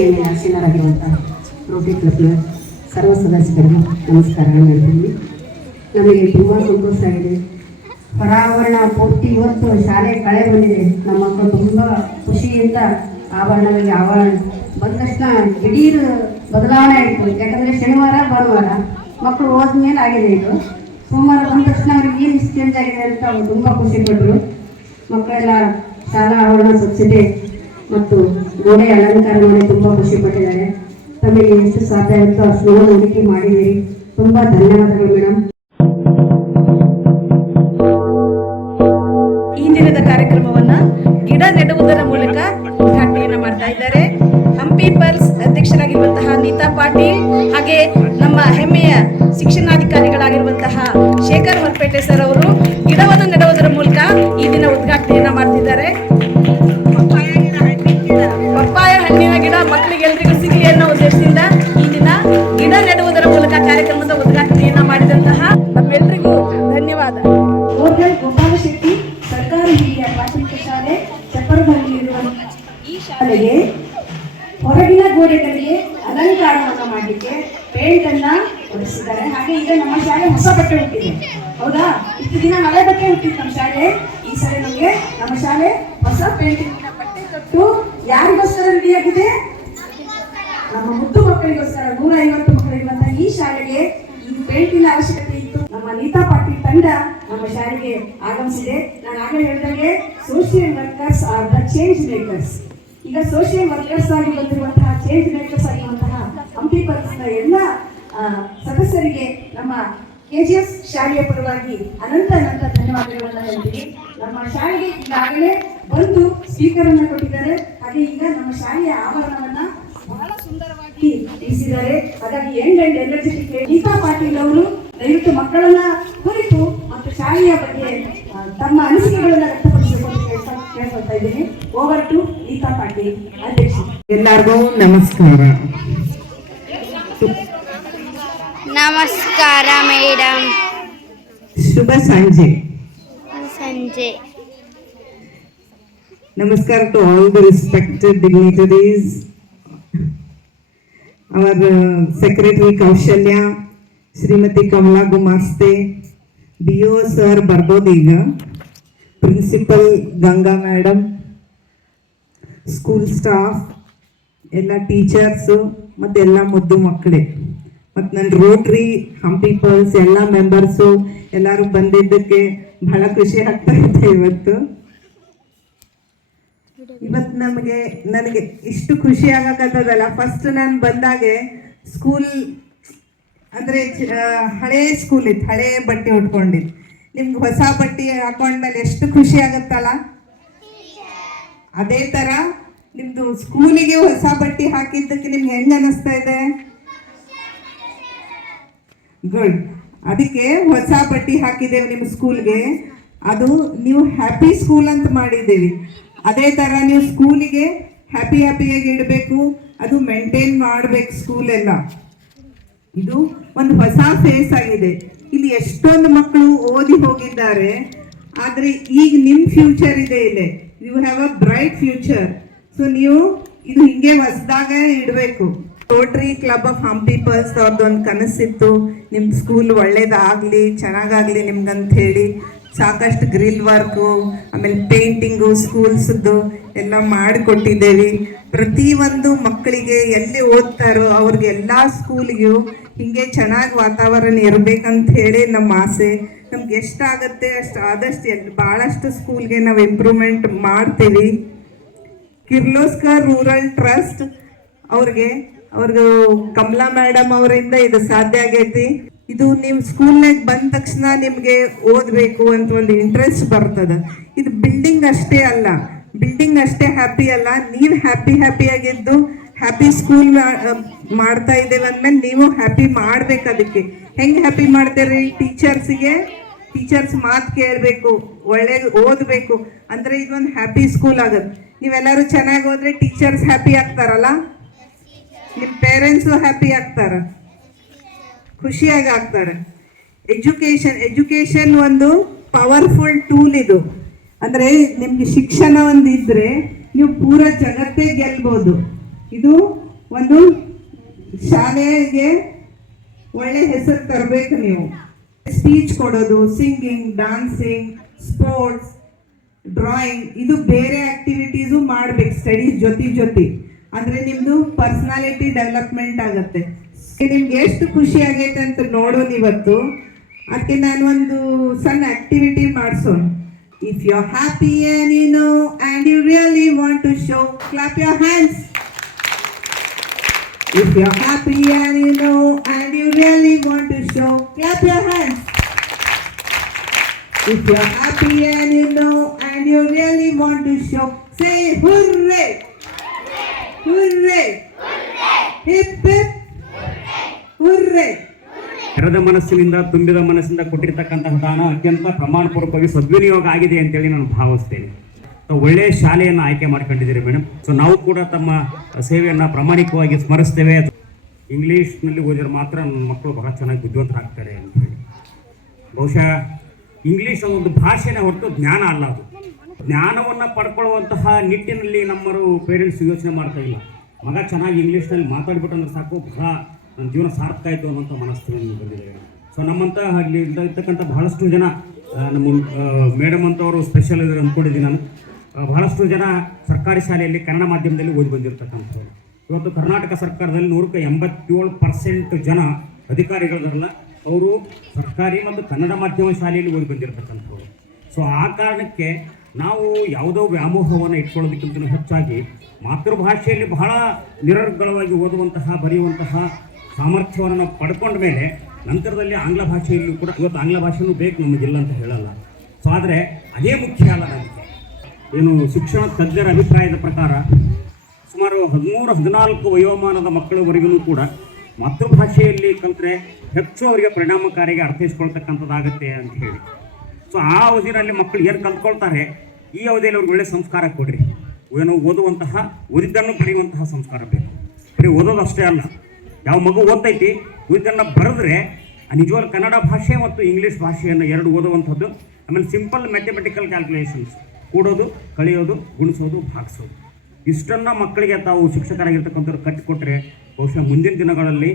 ವೇದಿಕೆ ಮೇಲೆ ಆಸೀನರಾಗಿರುವಂತಹ ರೋಟರಿ ಕ್ಲಬ್ನ ಸರ್ವ ಸದಸ್ಯರಿಗೆ ನಮಸ್ಕಾರಗಳು ಹೇಳ್ತೀನಿ. ನಮಗೆ ತುಂಬ ಸಂತೋಷ ಆಗಿದೆ. ಹೊರಾವರಣ ಪೂರ್ತಿ ಇವತ್ತು ಶಾಲೆ ಕಳೆ ಬಂದಿದೆ. ನಮ್ಮ ಮಕ್ಕಳು ತುಂಬ ಖುಷಿಯಿಂದ ಆವರಣದಲ್ಲಿ ಆವರಣ ಬಂದ ತಕ್ಷಣ ದಿಢೀರ್ ಬದಲಾವಣೆ ಆಯಿತು. ಯಾಕಂದರೆ ಶನಿವಾರ ಭಾನುವಾರ ಮಕ್ಕಳು ಹೋದ್ಮೇಲೆ ಆಗಿದೆ. ಇದು ಸೋಮವಾರ ಬಂದ ತಕ್ಷಣ ಅವ್ರಿಗೆ ಏನು ಚೇಂಜ್ ಆಗಿದೆ ಅಂತ ಅವರು ತುಂಬ ಖುಷಿಪಟ್ಟರು. ಮಕ್ಕಳೆಲ್ಲ ಶಾಲಾ ಆವರಣ ಸ್ವಚ್ಛತೆ ಮತ್ತು ಗೋಡೆ ಅಲಂಕಾರ ಮಾಡಿ ತುಂಬ ಖುಷಿಪಟ್ಟಿದ್ದಾರೆ. ತಮಗೆ ಎಷ್ಟು ಸಾಧ್ಯ ಆಗುತ್ತೋ ಅಷ್ಟು ನೋಡಿಕೆ ಮಾಡಿದ್ದೀರಿ. ತುಂಬ ಧನ್ಯವಾದಗಳು ಮೇಡಮ್. ಈ ದಿನದ ಕಾರ್ಯಕ್ರಮವನ್ನ ಗಿಡ ನೆಡುವುದರ ಮೂಲಕ ಉದ್ಘಾಟನೆಯನ್ನ ಮಾಡ್ತಾ ಇದ್ದಾರೆ. ಹಂಪಿ ಪರ್ಸ್ ಅಧ್ಯಕ್ಷರಾಗಿರುವಂತಹ ನೀತಾ ಪಾಟೀಲ್ ಹಾಗೆ ನಮ್ಮ ಹೆಮ್ಮೆಯ ಶಿಕ್ಷಣಾಧಿಕಾರಿಗಳಾಗಿರುವಂತಹ ಶೇಖರ್ ಹೊರಪೇಟೆ ಸರ್ ಅವರು ಗಿಡವನ್ನು ನೆಡುವುದರ ಮೂಲಕ ಈ ದಿನ ಉದ್ಘಾಟನೆಯನ್ನ ಮಾಡ್ತಿದ್ದಾರೆ. ಪಪ್ಪಾಯ ಹಣ್ಣಿನ ಗಿಡ ಮಕ್ಕಳಿಗೆ ಎಲ್ರಿಗೂ ಸಿಗಲಿ ಅನ್ನೋ ಉದ್ದೇಶದಿಂದ ಈ ದಿನ ಗಿಡ ನೆಡುವುದರ ಮೂಲಕ ಕಾರ್ಯಕ್ರಮದ ಉದ್ಘಾಟನೆಯನ್ನ ಮಾಡಿದಂತಹ ನಮ್ಮೆಲ್ಲರಿಗೂ ಧನ್ಯವಾದ. ಗೋಪಾಲ ಶೆಟ್ಟಿ ಸರ್ಕಾರಿ ಹಿರಿಯ ಪ್ರಾಥಮಿಕ ಶಾಲೆ ಚಪ್ಪರದಲ್ಲಿರುವಂತಹ ಈ ಶಾಲೆಗೆ ಹೊರಗಿನ ಗೋಡೆಗಳಿಗೆ ಅಲಂಕಾರವನ್ನು ಮಾಡಲಿಕ್ಕೆ ಪೇಂಟ್ ಅನ್ನ ಹೊಡಿಸಿದ್ದಾರೆ. ಹಾಗೆ ಈಗ ನಮ್ಮ ಶಾಲೆ ಹೊಸ ಬಟ್ಟೆ ಹುಟ್ಟಿದೆ. ಹೌದಾ? ಇಷ್ಟು ದಿನ ಹಳೆ ಬಟ್ಟೆ ಹುಟ್ಟಿತ್ತು ನಮ್ಮ ಶಾಲೆ. ಈ ಸಲ ನಮಗೆ ನಮ್ಮ ಶಾಲೆ ಹೊಸ ಪೇಂಟಿಂಗ್ ಬಟ್ಟೆ ಕೊಟ್ಟು ಯಾರಿಗೋಸ್ಕರ ರೆಡಿ ಆಗಿದೆ? ನಮ್ಮ ಮುದ್ದು ಮಕ್ಕಳಿಗೋಸ್ಕರ. 150 ಮಕ್ಕಳಿರುವಂತಹ ಈ ಶಾಲೆಗೆ ಈ ಪೇಂಟಿನ ಅವಶ್ಯಕತೆ ಇತ್ತು. ನಮ್ಮ ನೀತಾ ಪಾಟೀಲ್ ತಂಡ ನಮ್ಮ ಶಾಲೆಗೆ ಆಗಮಿಸಿದೆ. ನಾನು ಆಗಲೇ ಹೇಳಿದಾಗೆ social workers are the change makers. ಈಗ ಸೋಷಿಯಲ್ ವರ್ಕರ್ಸ್ ಆಗಿ ಬಂದಿರುವಂತಹ ಚೇಂಜ್ ಮೇಕರ್ಸ್ ಆಗಿರುವಂತಹ ಹಂಪಿ ಪರ್ಸ್ನ ಎಲ್ಲ ಸದಸ್ಯರಿಗೆ ನಮ್ಮ KGS ಶಾಲೆಯ ಪರವಾಗಿ ಅನಂತ ಧನ್ಯವಾದಗಳನ್ನು ಹೇಳ್ತೀನಿ. ನಮ್ಮ ಶಾಲೆಗೆ ಈಗಾಗಲೇ ಬಂದು ಸ್ಪೀಕರ್ ಅನ್ನು ಕೊಟ್ಟಿದ್ದಾರೆ. ಹಾಗೆ ಈಗ ನಮ್ಮ ಶಾಲೆಯ ಆವರಣವನ್ನ ಬಹಳ ಸುಂದರವಾಗಿ ಇರಿಸಿದ್ದಾರೆ. ಹಾಗಾಗಿ Young and energetic Neeta Patil ಅವರು ದಯವಿಟ್ಟು ಮಕ್ಕಳನ್ನ ಕುರಿತು ಮತ್ತು ಶಾಲೆಯ ಬಗ್ಗೆ ತಮ್ಮ ಅನಿಸಿಕೆಗಳನ್ನ ವ್ಯಕ್ತಪಡಿಸಬೇಕು ಅಂತ ಕೇಳ್ಕೊಳ್ತಾ ಇದ್ದೀನಿ. ಓವರ್ ಟು ನೀತಾ ಪಾಟೀಲ್ ಅಧ್ಯಕ್ಷ. ಎಲ್ಲರಿಗೂ ನಮಸ್ಕಾರ. ನಮಸ್ಕಾರ ಮೇಡಮ್. ಶುಭ ಸಂಜೆ. Namaskar to all the respected dignitaries. Our Secretary Kaushalya, Srimati Kamala Gumaste, BO Sir Barbodiga, Principal Ganga Madam, School Staff, ಎಲ್ಲ ಟೀಚರ್ಸು ಮತ್ತು ಎಲ್ಲ ಮುದ್ದು ಮಕ್ಕಳೇ ಮತ್ತು ನನ್ನ ರೋಟ್ರಿ ಹಂಪಿ ಪರ್ಸ್ ಎಲ್ಲ ಮೆಂಬರ್ಸು ಎಲ್ಲರೂ ಬಂದಿದ್ದಕ್ಕೆ ಬಹಳ ಖುಷಿ ಆಗ್ತಾ ಇದೆ. ಇವತ್ತು ನನಗೆ ಇಷ್ಟು ಖುಷಿ ಆಗಕ್ಕತ್ತದಲ್ಲ. ಫಸ್ಟ್ ನಾನು ಬಂದಾಗೆ ಸ್ಕೂಲ್ ಅಂದರೆ ಹಳೇ ಸ್ಕೂಲ್ ಇತ್ತು, ಹಳೇ ಬಟ್ಟೆ ಉಟ್ಕೊಂಡಿದ್ದು. ನಿಮ್ಗೆ ಹೊಸ ಬಟ್ಟೆ ಹಾಕೊಂಡ್ಮೇಲೆ ಎಷ್ಟು ಖುಷಿ ಆಗುತ್ತಲ್ಲ, ಅದೇ ಥರ ನಿಮ್ಮದು ಸ್ಕೂಲಿಗೆ ಹೊಸ ಬಟ್ಟೆ ಹಾಕಿದ್ದಕ್ಕೆ ನಿಮ್ಗೆ ಹೆಂಗೆ ಅನ್ನಿಸ್ತಾ ಇದೆ? ಗುಡ್. ಅದಕ್ಕೆ ಹೊಸ ಬಟ್ಟೆ ಹಾಕಿದ್ದೇವೆ ನಿಮ್ಮ ಸ್ಕೂಲ್ಗೆ. ಅದು ನೀವು ಹ್ಯಾಪಿ ಸ್ಕೂಲ್ ಅಂತ ಮಾಡಿದ್ದೀವಿ. ಅದೇ ಥರ ನೀವು ಸ್ಕೂಲಿಗೆ ಹ್ಯಾಪಿಯಾಗಿ ಇಡಬೇಕು, ಅದು ಮೇಂಟೈನ್ ಮಾಡಬೇಕು ಸ್ಕೂಲೆಲ್ಲ. ಇದು ಒಂದು ಹೊಸ ಫೇಸ್ ಆಗಿದೆ. ಇಲ್ಲಿ ಎಷ್ಟೊಂದು ಮಕ್ಕಳು ಓದಿ ಹೋಗಿದ್ದಾರೆ, ಆದರೆ ಈಗ ನಿಮ್ಮ ಫ್ಯೂಚರ್ ಇದೆ ಇಲ್ಲಿ. You have a bright future. So ನೀವು ಇದು ಹಿಂಗೆ ಹೊಸದಾಗ ಇಡಬೇಕು. ರೋಟರಿ ಕ್ಲಬ್ ಆಫ್ ಹಂಪಿ ಪರ್ಸ್ ಅವ್ರದ್ದು ಒಂದು ಕನಸಿತ್ತು, ನಿಮ್ಮ ಸ್ಕೂಲ್ ಒಳ್ಳೇದಾಗಲಿ ಚೆನ್ನಾಗಾಗಲಿ ನಿಮ್ಗಂತ ಹೇಳಿ ಸಾಕಷ್ಟು ಗ್ರಿಲ್ ವರ್ಕು ಆಮೇಲೆ ಪೇಂಟಿಂಗು ಸ್ಕೂಲ್ಸದ್ದು ಎಲ್ಲ ಮಾಡಿಕೊಟ್ಟಿದ್ದೇವೆ. ಪ್ರತಿಯೊಂದು ಮಕ್ಕಳಿಗೆ ಎಲ್ಲಿ ಓದ್ತಾರೋ ಅವ್ರಿಗೆ ಎಲ್ಲ ಸ್ಕೂಲಿಗೂ ಹೀಗೆ ಚೆನ್ನಾಗಿ ವಾತಾವರಣ ಇರಬೇಕಂತ ಹೇಳಿ ನಮ್ಮ ಆಸೆ. ನಮ್ಗೆ ಎಷ್ಟಾಗತ್ತೆ ಅಷ್ಟು ಆದಷ್ಟು ಭಾಳಷ್ಟು ಸ್ಕೂಲ್ಗೆ ನಾವು ಇಂಪ್ರೂವ್ಮೆಂಟ್ ಮಾಡ್ತೀವಿ. ಕಿರ್ಲೋಸ್ಕರ್ ರೂರಲ್ ಟ್ರಸ್ಟ್ ಅವ್ರಿಗೆ ಕಮಲಾ ಮೇಡಮ್ ಅವರಿಂದ ಇದು ಸಾಧ್ಯ ಆಗೈತಿ. ಇದು ನೀವು ಸ್ಕೂಲ್ನಾಗ ಬಂದ ತಕ್ಷಣ ನಿಮಗೆ ಓದಬೇಕು ಅಂತ ಒಂದು ಇಂಟ್ರೆಸ್ಟ್ ಬರ್ತದೆ. ಇದು ಬಿಲ್ಡಿಂಗ್ ಅಷ್ಟೇ ಹ್ಯಾಪಿ ಅಲ್ಲ, ನೀವು ಹ್ಯಾಪಿಯಾಗಿದ್ದು ಹ್ಯಾಪಿ ಸ್ಕೂಲ್ ಮಾಡ್ತಾ ಇದ್ದೇವೆ ಅಂದಮೇಲೆ ನೀವು ಹ್ಯಾಪಿ ಮಾಡ್ಬೇಕು. ಅದಕ್ಕೆ ಹೆಂಗೆ ಹ್ಯಾಪಿ ಮಾಡ್ತೀರಿ? ಟೀಚರ್ಸ್ ಮಾತು ಕೇಳಬೇಕು, ಒಳ್ಳೆ ಓದಬೇಕು, ಅಂದರೆ ಇದೊಂದು ಹ್ಯಾಪಿ ಸ್ಕೂಲ್ ಆಗುತ್ತೆ. ನೀವೆಲ್ಲರೂ ಚೆನ್ನಾಗಿ ಹೋದ್ರೆ ಟೀಚರ್ಸ್ ಹ್ಯಾಪಿ ಆಗ್ತಾರಲ್ಲ, ನಿಮ್ಮ ಪೇರೆಂಟ್ಸು ಹ್ಯಾಪಿ ಆಗ್ತಾರೆ, ಖುಷಿಯಾಗಿ ಆಗ್ತಾರೆ. ಎಜುಕೇಶನ್ ಒಂದು ಪವರ್ಫುಲ್ ಟೂಲ್ ಇದು. ಅಂದರೆ ನಿಮಗೆ ಶಿಕ್ಷಣ ಒಂದು ಇದ್ದರೆ ನೀವು ಪೂರ ಜಗತ್ತೇ ಗೆಲ್ಬೋದು. ಇದು ಒಂದು ಶಾಲೆಗೆ ಒಳ್ಳೆ ಹೆಸರು ತರಬೇಕು. ನೀವು ಸ್ಪೀಚ್ ಕೊಡೋದು, ಸಿಂಗಿಂಗ್, ಡಾನ್ಸಿಂಗ್, ಸ್ಪೋರ್ಟ್ಸ್, ಡ್ರಾಯಿಂಗ್, ಇದು ಬೇರೆ ಆಕ್ಟಿವಿಟೀಸು ಮಾಡ್ಬೇಕು ಸ್ಟಡೀಸ್ ಜೊತೆ. ಅಂದ್ರೆ ನಿಮ್ದು ಪರ್ಸನಾಲಿಟಿ ಡೆವಲಪ್ಮೆಂಟ್ ಆಗತ್ತೆ. ನಿಮ್ಗೆ ಎಷ್ಟು ಖುಷಿ ಆಗೈತೆ ಅಂತ ನೋಡೋದು ಇವತ್ತು. ಅದಕ್ಕೆ ನಾನು ಒಂದು ಸಣ್ಣ ಆಕ್ಟಿವಿಟಿ ಮಾಡಿಸೋಣ. If you are happy and you know and you really want to show, clap your hands. If you are happy and you know and you really want to show, clap your hands. If you are happy and you know and you really want to show, say hooray! Hooray! Hip hip! Hooray! ತೆರೆದ ಮನಸ್ಸಿನಿಂದ, ತುಂಬಿದ ಮನಸ್ಸಿನಿಂದ ಕೊಟ್ಟಿರ್ತಕ್ಕಂತಹ ದಾನ ಅತ್ಯಂತ ಪ್ರಮಾಣಪೂರ್ವಕವಾಗಿ ಸದ್ವಿನಿಯೋಗ ಆಗಿದೆ ಅಂತೇಳಿ ನಾನು ಭಾವಿಸ್ತೇನೆ. ಒಳ್ಳೆಯ ಶಾಲೆಯನ್ನು ಆಯ್ಕೆ ಮಾಡ್ಕೊಂಡಿದ್ದೀರಿ ಮೇಡಮ್. ಸೊ ನಾವು ಕೂಡ ತಮ್ಮ ಸೇವೆಯನ್ನು ಪ್ರಾಮಾಣಿಕವಾಗಿ ಸ್ಮರಿಸ್ತೇವೆ. ಇಂಗ್ಲೀಷ್ನಲ್ಲಿ ಓದಿದ್ರೆ ಮಾತ್ರ ನನ್ನ ಮಕ್ಕಳು ಬಹಳ ಚೆನ್ನಾಗಿ ಬುದ್ಧಿವಂತರಾಗ್ತಾರೆ ಅಂತ ಹೇಳಿ. ಬಹುಶಃ ಇಂಗ್ಲೀಷ್ ಒಂದು ಭಾಷೆನೇ ಹೊರತು ಜ್ಞಾನ ಅಲ್ಲ. ಅದು ಜ್ಞಾನವನ್ನು ಪಡ್ಕೊಳ್ಳುವಂತಹ ನಿಟ್ಟಿನಲ್ಲಿ ನಮ್ಮರು ಪೇರೆಂಟ್ಸ್ ಯೋಚನೆ ಮಾಡ್ತಾ ಇಲ್ಲ. ಮಗ ಚೆನ್ನಾಗಿ ಇಂಗ್ಲೀಷ್ನಲ್ಲಿ ಮಾತಾಡ್ಬಿಟ್ಟಂದ್ರೆ ಸಾಕು, ಬಹಳ ನನ್ನ ಜೀವನ ಸಾರ್ಥಕ ಆಯಿತು ಅನ್ನೋಂಥ ಮನಸ್ಥಿತಿಯನ್ನು ಬಂದಿದ್ದೇವೆ. ಸೊ ನಮ್ಮಂಥ ಅಲ್ಲಿ ಇರ್ತಕ್ಕಂಥ ಬಹಳಷ್ಟು ಜನ, ನಮ್ಮ ಮೇಡಮ್ ಅಂತವರು ಸ್ಪೆಷಲ್ ಅಂದ್ಕೊಂಡಿದ್ದೀನಿ ನಾನು. ಬಹಳಷ್ಟು ಜನ ಸರ್ಕಾರಿ ಶಾಲೆಯಲ್ಲಿ ಕನ್ನಡ ಮಾಧ್ಯಮದಲ್ಲಿ ಓದಿ ಬಂದಿರತಕ್ಕಂಥವ್ರು. ಇವತ್ತು ಕರ್ನಾಟಕ ಸರ್ಕಾರದಲ್ಲಿ 187% ಜನ ಅಧಿಕಾರಿಗಳಿದಾರಲ್ಲ, ಅವರು ಸರ್ಕಾರಿ ಮತ್ತು ಕನ್ನಡ ಮಾಧ್ಯಮ ಶಾಲೆಯಲ್ಲಿ ಓದಿ ಬಂದಿರತಕ್ಕಂಥವ್ರು. ಸೊ ಆ ಕಾರಣಕ್ಕೆ ನಾವು ಯಾವುದೋ ವ್ಯಾಮೋಹವನ್ನು ಇಟ್ಕೊಳ್ಳೋದಕ್ಕಿಂತ ಹೆಚ್ಚಾಗಿ ಮಾತೃಭಾಷೆಯಲ್ಲಿ ಬಹಳ ನಿರರ್ಗಳವಾಗಿ ಓದುವಂತಹ, ಬರೆಯುವಂತಹ ಸಾಮರ್ಥ್ಯವನ್ನು ನಾವು ಪಡ್ಕೊಂಡ ಮೇಲೆ ನಂತರದಲ್ಲಿ ಆಂಗ್ಲ ಭಾಷೆಯಲ್ಲೂ ಕೂಡ, ಇವತ್ತು ಆಂಗ್ಲ ಭಾಷೆಯೂ ಬೇಕು ನಮಗಿಲ್ಲ ಅಂತ ಹೇಳಲ್ಲ. ಸೊ ಆದರೆ ಅದೇ ಮುಖ್ಯ ಅಲ್ಲ. ನನಗೆ ಏನು ಶಿಕ್ಷಣ ತಜ್ಞರ ಅಭಿಪ್ರಾಯದ ಪ್ರಕಾರ ಸುಮಾರು 13-14 ವಯೋಮಾನದ ಮಕ್ಕಳವರೆಗೂ ಕೂಡ ಮಾತೃಭಾಷೆಯಲ್ಲಿ ಕಲಿತ್ರೆ ಹೆಚ್ಚು ಅವರಿಗೆ ಪರಿಣಾಮಕಾರಿಯಾಗಿ ಅರ್ಥೈಸ್ಕೊಳ್ತಕ್ಕಂಥದ್ದಾಗುತ್ತೆ ಅಂತ ಹೇಳಿ. ಸೊ ಆ ಅವಧಿನಲ್ಲಿ ಮಕ್ಕಳು ಏನು ಕಲ್ತ್ಕೊಳ್ತಾರೆ, ಈ ಅವಧಿಯಲ್ಲಿ ಅವ್ರಿಗೆ ಒಳ್ಳೆಯ ಸಂಸ್ಕಾರ ಕೊಡ್ರಿ. ಏನು ಓದುವಂತಹ, ಓದಿದ್ದನ್ನು ಬರೆಯುವಂತಹ ಸಂಸ್ಕಾರ ಬೇಕು. ಬರೀ ಓದೋದು ಅಷ್ಟೇ ಅಲ್ಲ, ಯಾವ ಮಗು ಓದ್ತೈತಿ ಓದಿದ್ದನ್ನು ಬರೆದ್ರೆ ನಿಜವಾದ ಕನ್ನಡ ಭಾಷೆ ಮತ್ತು ಇಂಗ್ಲೀಷ್ ಭಾಷೆಯನ್ನು ಎರಡು ಓದುವಂಥದ್ದು. ಆಮೇಲೆ ಸಿಂಪಲ್ ಮ್ಯಾಥಮೆಟಿಕಲ್ ಕ್ಯಾಲ್ಕುಲೇಷನ್ಸ್, ಕೂಡೋದು, ಕಳೆಯೋದು, ಗುಣಿಸೋದು, ಭಾಗಿಸೋದು, ಇಷ್ಟನ್ನು ಮಕ್ಕಳಿಗೆ ತಾವು ಶಿಕ್ಷಕರಾಗಿರ್ತಕ್ಕಂಥವ್ರು ಕಟ್ಟಿಕೊಟ್ರೆ ಬಹುಶಃ ಮುಂದಿನ ದಿನಗಳಲ್ಲಿ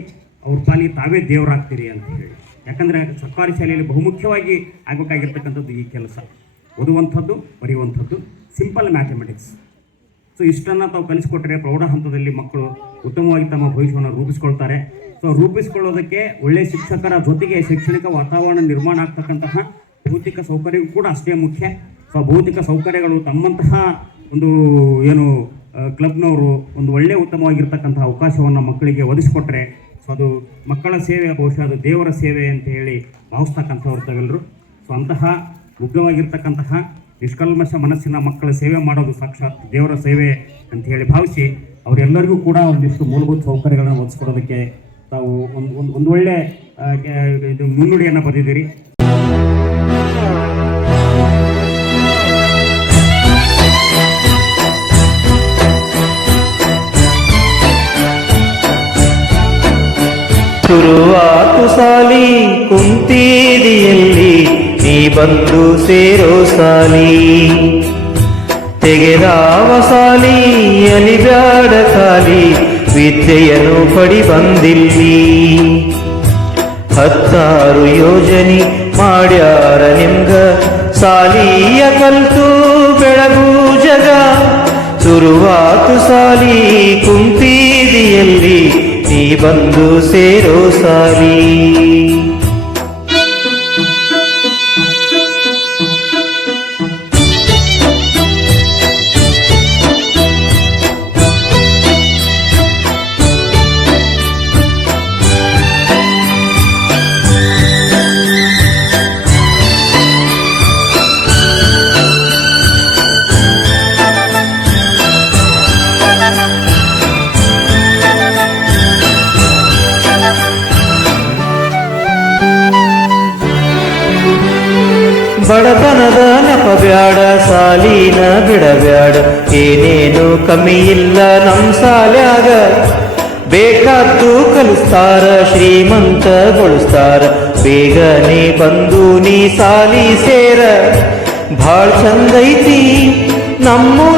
ಅವ್ರ ಪಾಲಿಗೆ ತಾವೇ ದೇವರಾಗ್ತೀರಿ ಅಂತ ಹೇಳಿ. ಯಾಕಂದರೆ ಸರ್ಕಾರಿ ಶಾಲೆಯಲ್ಲಿ ಬಹುಮುಖ್ಯವಾಗಿ ಆಗಬೇಕಾಗಿರ್ತಕ್ಕಂಥದ್ದು ಈ ಕೆಲಸ, ಓದುವಂಥದ್ದು, ಬರೆಯುವಂಥದ್ದು, ಸಿಂಪಲ್ ಮ್ಯಾಥಮೆಟಿಕ್ಸ್. ಸೊ ಇಷ್ಟನ್ನು ತಾವು ಕಲಿಸಿಕೊಟ್ರೆ ಪ್ರೌಢ ಹಂತದಲ್ಲಿ ಮಕ್ಕಳು ಉತ್ತಮವಾಗಿ ತಮ್ಮ ಭವಿಷ್ಯವನ್ನು ರೂಪಿಸ್ಕೊಳ್ತಾರೆ. ಸೊ ರೂಪಿಸ್ಕೊಳ್ಳೋದಕ್ಕೆ ಒಳ್ಳೆಯ ಶಿಕ್ಷಕರ ಜೊತೆಗೆ ಶೈಕ್ಷಣಿಕ ವಾತಾವರಣ ನಿರ್ಮಾಣ ಆಗ್ತಕ್ಕಂತಹ ಭೌತಿಕ ಸೌಕರ್ಯವೂ ಕೂಡ ಅಷ್ಟೇ ಮುಖ್ಯ. ಸೊ ಭೌತಿಕ ಸೌಕರ್ಯಗಳು ತಮ್ಮಂತಹ ಒಂದು ಏನು ಕ್ಲಬ್ನವರು ಒಂದು ಒಳ್ಳೆಯ ಉತ್ತಮವಾಗಿರ್ತಕ್ಕಂಥ ಅವಕಾಶವನ್ನು ಮಕ್ಕಳಿಗೆ ಒದಗಿಸ್ಕೊಟ್ರೆ ಸೊ ಅದು ಮಕ್ಕಳ ಸೇವೆ, ಬಹುಶಃ ಅದು ದೇವರ ಸೇವೆ ಅಂತ ಹೇಳಿ ಭಾವಿಸ್ತಕ್ಕಂಥವ್ರು ತಾವೆಲ್ಲರೂ. ಸೊ ಅಂತಹ ಮುಗ್ಧವಾಗಿರ್ತಕ್ಕಂತಹ ನಿಷ್ಕಲ್ಮಶ ಮನಸ್ಸಿನ ಮಕ್ಕಳ ಸೇವೆ ಮಾಡೋದು ಸಾಕ್ಷಾತ್ ದೇವರ ಸೇವೆ ಅಂತ ಹೇಳಿ ಭಾವಿಸಿ ಅವರೆಲ್ಲರಿಗೂ ಕೂಡ ಒಂದಿಷ್ಟು ಮೂಲಭೂತ ಸೌಕರ್ಯಗಳನ್ನು ಒದಗಿಸ್ಕೊಡೋದಕ್ಕೆ ತಾವು ಒಂದು ಒಳ್ಳೆ ಇದು ಮುನ್ನುಡಿಯನ್ನು ಬರೆದಿದ್ದೀರಿ. ಶುರುವಾತು ಸಾಲಿ ಕುಂತೀದಿಯಲ್ಲಿ ನೀ ಬಂದು ಸೇರೋ ಸಾಲಿ, ತೆಗೆದಾವ ಸಾಲಿ ಅಲಿಬ್ಯಾಡ ಖಾಲಿ ವಿದ್ಯೆಯನ್ನು ಪಡಿ ಬಂದಿಲ್ಲಿ. 16 ಯೋಜನೆ ಮಾಡ್ಯಾರ ನಿಮ್ಗ ಸಾಲಿಯ ಕಲ್ತು ಬೆಳಗು ಜಗ. ಶುರುವಾತು ಸಾಲಿ ಕುಂತೀದಿಯಲ್ಲಿ ನೀ ಬಂದು ಸೇರೋ ಸಾಲಿ. ಬಡತನದ ನೆಪ ಬ್ಯಾಡ, ಸಾಲಿನ ಬಿಡಬ್ಯಾಡ, ಏನೇನು ಕಮ್ಮಿ ಇಲ್ಲ ನಮ್ ಸಾಲ್ಯಾಗ. ಬೇಕಾದ್ದು ಕಲಿಸ್ತಾರ, ಶ್ರೀಮಂತಗೊಳಿಸ್ತಾರ, ಬೇಗನೆ ಬಂದು ನೀ ಸಾಲಿ ಸೇರ. ಭಾಳ ಚಂದೈತಿ ನಮ್ಮೂರ